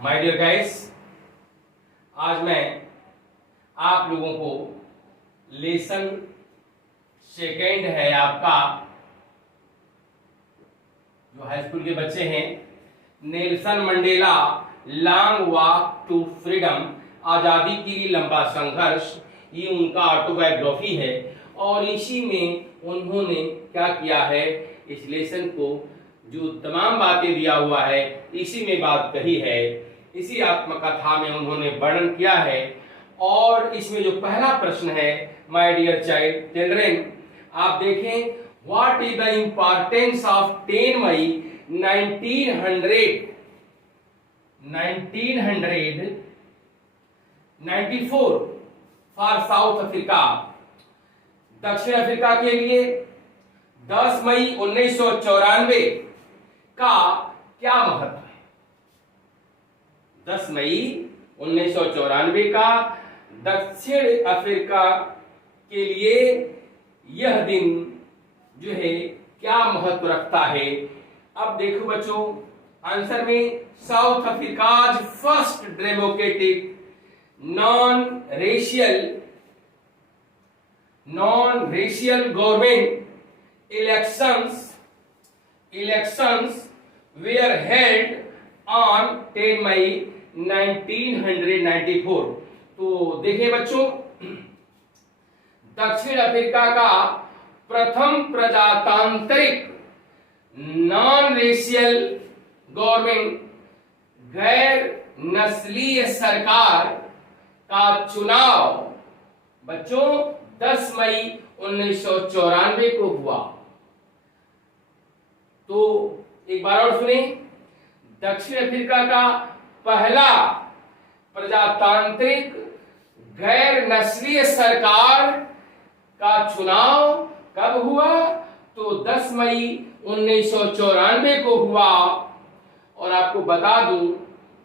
My dear guys, आज मैं आप लोगों को लेसन सेकेंड है आपका, जो हाई स्कूल के बच्चे हैं, Nelson Mandela long walk to freedom, आजादी के लिए लंबा संघर्ष, ये उनका ऑटोबायोग्राफी है। और इसी में उन्होंने क्या किया है, इस लेसन को जो तमाम बातें दिया हुआ है इसी में बात कही है, इसी आत्मकथा में उन्होंने वर्णन किया है। और इसमें जो पहला प्रश्न है, माय डियर चिल्ड्रन, आप देखें, what is the importance of 10 May 1994 for South Africa, दक्षिण अफ्रीका के लिए 10 मई 1994 का क्या महत्व है। 10 मई 1994 का दक्षिण अफ्रीका के लिए यह दिन जो है क्या महत्व रखता है। अब देखो बच्चों, आंसर में south Africa's first democratic non racial government elections were held on 10 May 1994। तो देखिए बच्चों, दक्षिण अफ्रीका का प्रथम प्रजातांत्रिक नॉन रेशियल गवर्नमेंट, गैर नस्लीय सरकार का चुनाव बच्चों 10 मई 1994 को हुआ। तो एक बार और सुने, दक्षिण अफ्रीका का पहला प्रजातांत्रिक गैर नस्लीय सरकार का चुनाव कब हुआ, तो 10 मई 1994 को हुआ। और आपको बता दूं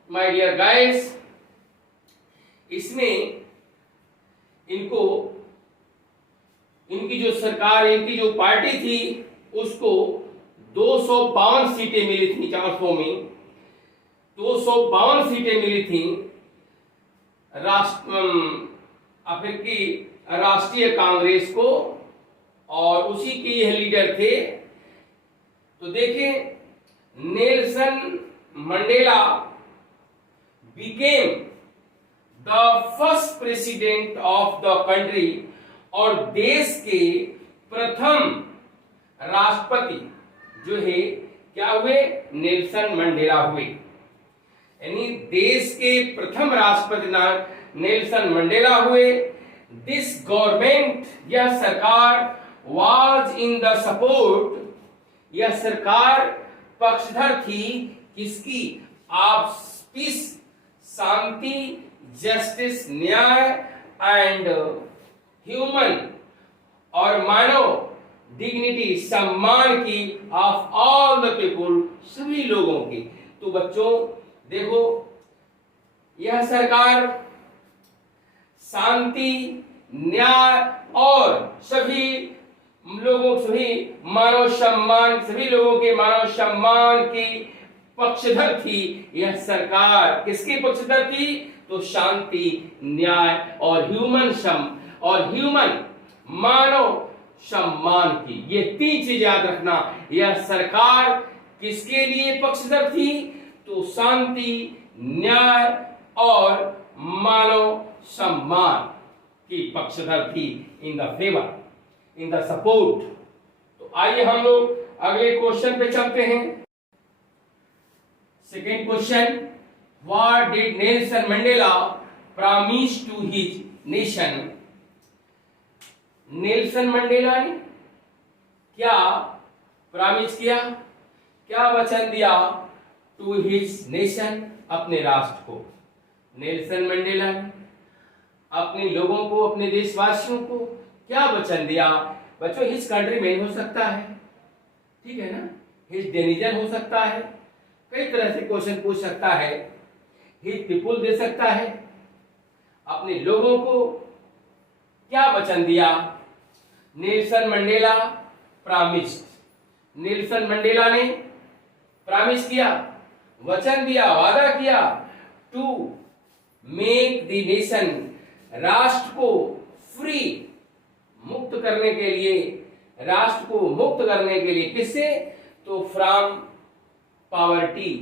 माय डियर गाइस, इसमें इनकी जो सरकार, इनकी जो पार्टी थी, उसको 252 सीटें मिली थी। 400 में 252 सीटें मिली थी अफ्रीकी राष्ट्रीय कांग्रेस को, और उसी के यह लीडर थे। तो देखें, Nelson Mandela became the first president of the country, और देश के प्रथम राष्ट्रपति जो है क्या हुए, नेल्सन मंडेला हुए। यानी देश के प्रथम राष्ट्रपति नेल्सन मंडेला हुए। दिस गवर्नमेंट, यह सरकार, वाज इन द सपोर्ट, यह सरकार पक्षधर थी किसकी, ऑफ पीस, शांति, जस्टिस, न्याय एंड ह्यूमन, और मानव, डिग्निटी, सम्मान की, ऑफ ऑल द पीपुल, सभी लोगों की। तो बच्चों देखो, यह सरकार शांति, न्याय और सभी लोगों, सभी मानव सम्मान, सभी लोगों के मानव सम्मान की पक्षधर थी। यह सरकार किसकी पक्षधर थी, तो शांति, न्याय और ह्यूमन मानव सम्मान की। ये 3 चीज याद रखना। यह सरकार किसके लिए पक्षधर थी, तो शांति, न्याय और मानव सम्मान की पक्षधर थी, in the favour, in the support. तो आइए हम लोग अगले क्वेश्चन पे चलते हैं। Second question, what did Nelson Mandela promise to his nation. Nelson Mandela ने क्या प्रॉमिस किया, क्या वचन दिया, टू हिज नेशन, अपने राष्ट्र को। नेल्सन मंडेला ने अपने लोगों को, अपने देशवासियों को क्या वचन दिया। बच्चों, हिज कंट्री में हो सकता है, ठीक है ना, हिज डेनिजन हो सकता है, कई तरह से क्वेश्चन पूछ सकता है। हिज पीपुल दे सकता है। अपने लोगों को क्या वचन दिया, Nelson Mandela promised, Nelson Mandela ने प्रॉमिस किया, वचन दिया, वादा किया टू मेक द नेशन, राष्ट्र को फ्री, मुक्त करने के लिए, राष्ट्र को मुक्त करने के लिए, किससे? तो फ्रॉम पॉवर्टी,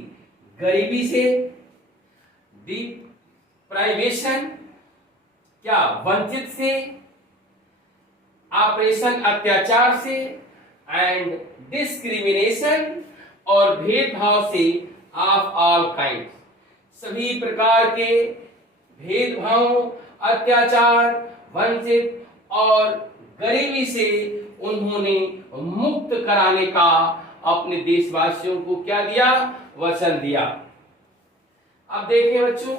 गरीबी से, डिप्राइवेशन, क्या? वंचित से, ऑपरेशन, अत्याचार से, एंड डिस्क्रिमिनेशन, और भेदभाव से, ऑफ ऑल काइंड, सभी प्रकार के भेदभावों, अत्याचार, वंचित और गरीबी से उन्होंने मुक्त कराने का अपने देशवासियों को क्या दिया? वचन दिया। अब देखें बच्चों,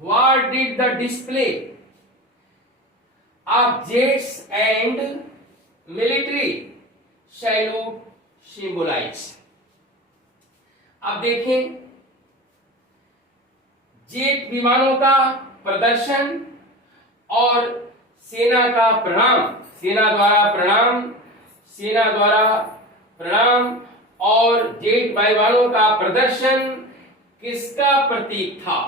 what did the display of jets and military salute symbolise. अब देखें, जेट विमानों का प्रदर्शन और सेना का प्रणाम, सेना द्वारा प्रणाम, सेना द्वारा प्रणाम और जेट विमानों का प्रदर्शन किसका प्रतीक था?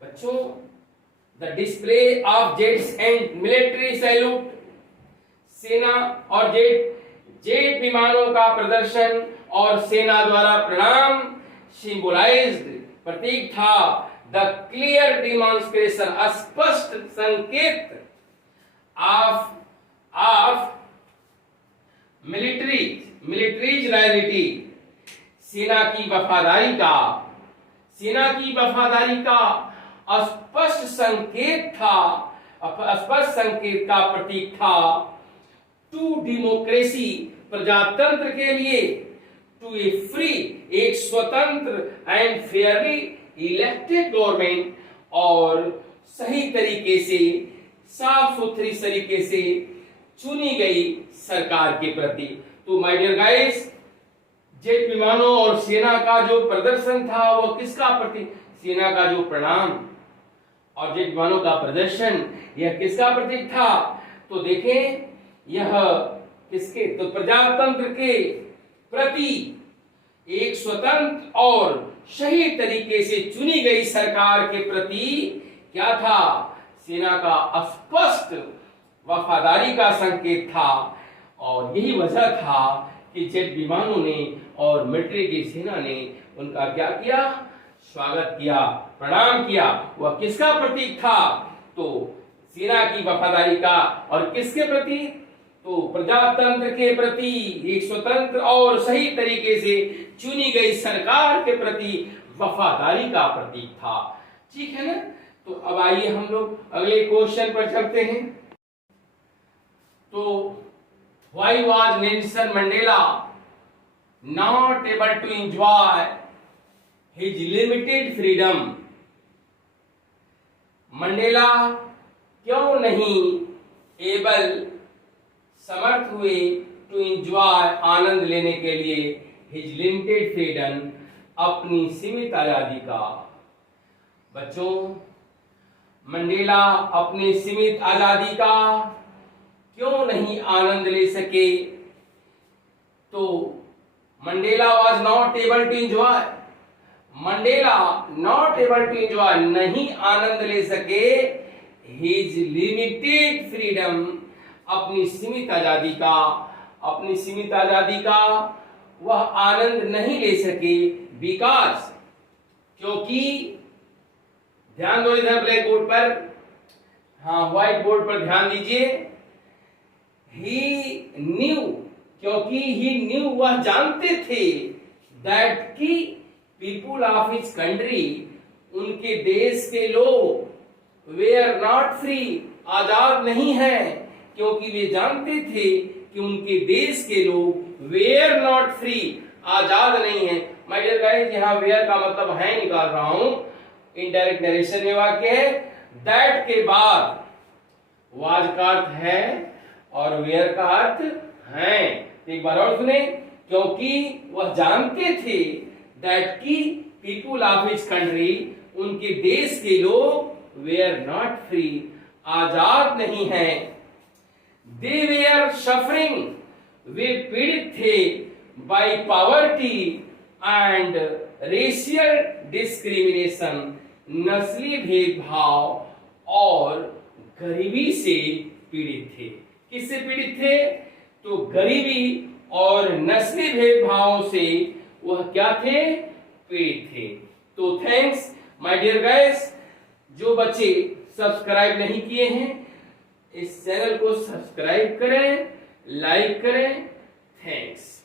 बच्चों, the display of jets and military salute, सेना और जेट विमानों का प्रदर्शन और सेना द्वारा प्रणाम सिंबलाइज्ड, प्रतीक था, द क्लियर डिमॉन्स्ट्रेशन, स्पष्ट संकेत, ऑफ मिलिट्रीज लॉयल्टी, सेना की वफादारी का, सेना की वफादारी का स्पष्ट संकेत था, स्पष्ट संकेत का प्रतीक था, टू डेमोक्रेसी, प्रजातंत्र के लिए, टू ए फ्री, एक स्वतंत्र एंड फेयरली इलेक्टेड गवर्नमेंट, और सही तरीके से, साफ सुथरी तरीके से चुनी गई सरकार के प्रति। तो माय डियर गाइस, जेट विमानों और सेना का जो प्रदर्शन था वो किसका प्रतीक? सेना का जो प्रणाम और जेट विमानों का प्रदर्शन, यह किसका प्रतीक था? तो देखें, यह किसके? तो प्रजातंत्र के प्रति एक स्वतंत्र और सही तरीके से चुनी गई सरकार के प्रति क्या था? सेना का स्पष्ट वफादारी का संकेत था। और यही वजह था कि जेट विमानों ने और मिलिट्री की सेना ने उनका क्या किया? स्वागत किया, प्रणाम किया। वह किसका प्रतीक था? तो सेना की वफादारी का। और किसके प्रति? तो प्रजातंत्र के प्रति, एक स्वतंत्र और सही तरीके से चुनी गई सरकार के प्रति वफादारी का प्रतीक था। ठीक है ना? तो अब आइए हम लोग अगले क्वेश्चन पर चलते हैं। तो why was Nelson Mandela not able to enjoy his limited freedom? Mandela क्यों नहीं एबल, समर्थ हुए, टू एंजॉय, आनंद लेने के लिए, हिज लिमिटेड फ्रीडम, अपनी सीमित आजादी का? बच्चों, मंडेला अपनी सीमित आजादी का क्यों नहीं आनंद ले सके? तो Mandela was not able to enjoy, Mandela not able to enjoy, नहीं आनंद ले सके, हिज लिमिटेड फ्रीडम, अपनी सीमित आजादी का, अपनी सीमित आजादी का वह आनंद नहीं ले सके, बिकॉज, क्योंकि, ध्यान दो इधर ब्लैक बोर्ड पर, हाँ व्हाइट बोर्ड पर ध्यान दीजिए, ही न्यू, क्योंकि ही न्यू, वह जानते थे, दैट की पीपुल ऑफ हिज कंट्री, उनके देश के लोग, वेयर नॉट फ्री, आजाद नहीं है, क्योंकि वे जानते थे कि उनके देश के लोग वेयर नॉट फ्री, आजाद नहीं है। माय डियर गाइस, यहाँ वेयर का मतलब है निकाल रहा हूं, इनडायरेक्ट नरेशन में वाक्य है, दैट के बाद वाज का अर्थ है और वेयर का अर्थ है। एक बार और सुने, क्योंकि वह जानते थे, दैट की पीपुल ऑफ हिज कंट्री, उनके देश के लोग, वेयर नॉट फ्री, आजाद नहीं है, दे वेयर सफरिंग, वे पीड़ित थे, by poverty and racial discrimination, नस्लीय भेदभाव और गरीबी से पीड़ित थे। किससे पीड़ित थे? तो गरीबी और नस्लीय भेदभाव से वह क्या थे? पीड़ित थे। तो थैंक्स माय डियर गाइस, जो बच्चे सब्सक्राइब नहीं किए हैं इस चैनल को सब्सक्राइब करें, लाइक करें। थैंक्स।